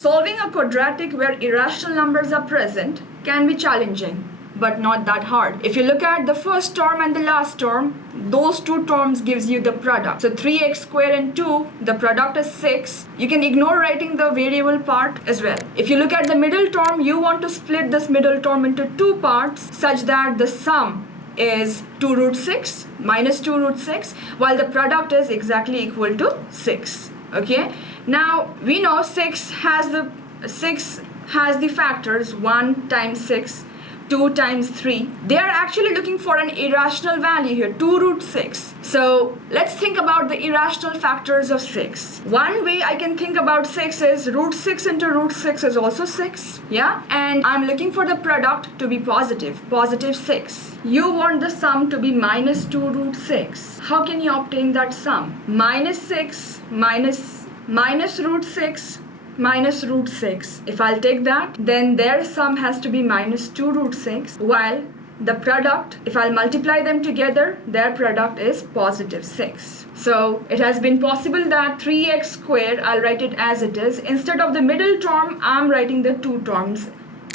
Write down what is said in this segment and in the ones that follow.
Solving a quadratic where irrational numbers are present can be challenging, but not that hard. If you look at the first term and the last term, those two terms gives you the product. So 3x squared and 2, the product is 6. You can ignore writing the variable part as well. If you look at the middle term, you want to split this middle term into two parts such that the sum is 2 root 6 minus 2 root 6, while the product is exactly equal to 6. Okay, now we know 6 has the factors 1 times 6, 2 times 3. They are actually looking for an irrational value here, 2 root 6. So let's think about the irrational factors of 6. One way I can think about 6 is root 6 into root 6 is also 6. Yeah, and I'm looking for the product to be positive 6. You want the sum to be minus 2 root 6. How can you obtain that sum? Minus 6 minus root 6 minus root 6. If I'll take that, then their sum has to be minus 2 root 6, while the product, if I'll multiply them together, their product is positive 6. So it has been possible that 3x squared, I'll write it as it is. Instead of the middle term, I'm writing the two terms,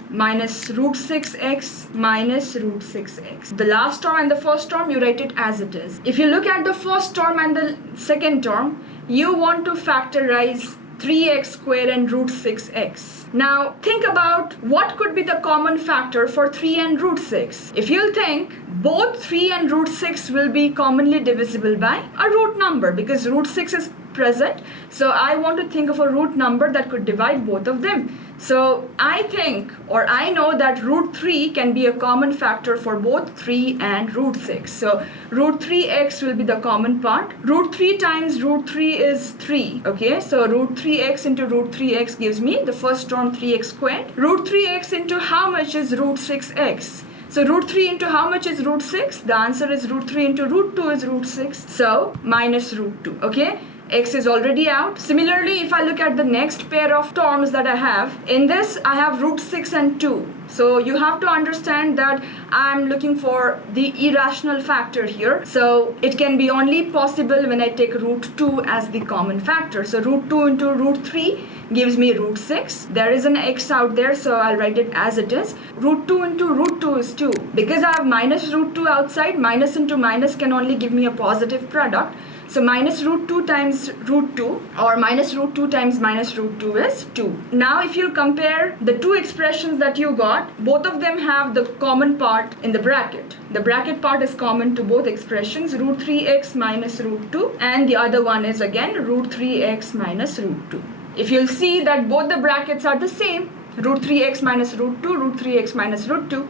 minus root 6x minus root 6x. The last term and the first term, you write it as it is. If you look at the first term and the second term, you want to factorize 3x squared and root 6x. Now think about what could be the common factor for 3 and root 6. If you think, both 3 and root 6 will be commonly divisible by a root number because root 6 is present. So I want to think of a root number that could divide both of them. So I think, or I know that root 3 can be a common factor for both 3 and root 6. So root 3x will be the common part. Root 3 times root 3 is 3. Okay, so root 3x into root 3x gives me the first term 3x squared. Root 3x into how much is root 6x? So root 3 into how much is root 6? The answer is root 3 into root 2 is root 6. So minus root 2. Okay, x is already out. Similarly, if I look at the next pair of terms that I have, in this I have root 6 and 2. So you have to understand that I'm looking for the irrational factor here. So it can be only possible when I take root 2 as the common factor. So root 2 into root 3 gives me root 6. There is an x out there, so I'll write it as it is. Root 2 into root 2 is 2. Because I have minus root 2 outside, minus into minus can only give me a positive product. So minus root 2 times root 2 or minus root 2 times minus root 2 is 2. Now if you compare the two expressions that you got, both of them have the common part in the bracket. The bracket part is common to both expressions, root 3x minus root 2, and the other one is again root 3x minus root 2. If you'll see that both the brackets are the same, root 3x minus root 2, root 3x minus root 2.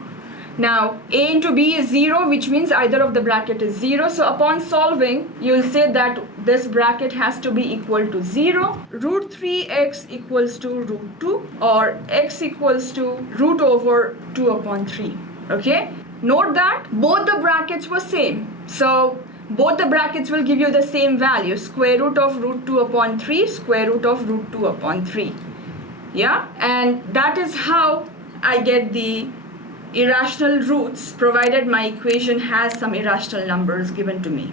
Now a into b is 0, which means either of the bracket is 0. So upon solving, you will say that this bracket has to be equal to 0. Root 3x equals to root 2 or x equals to root over 2 upon 3. Okay, note that both the brackets were same. So both the brackets will give you the same value, square root of root 2 upon 3, square root of root 2 upon 3. Yeah, and that is how I get the irrational roots provided my equation has some irrational numbers given to me.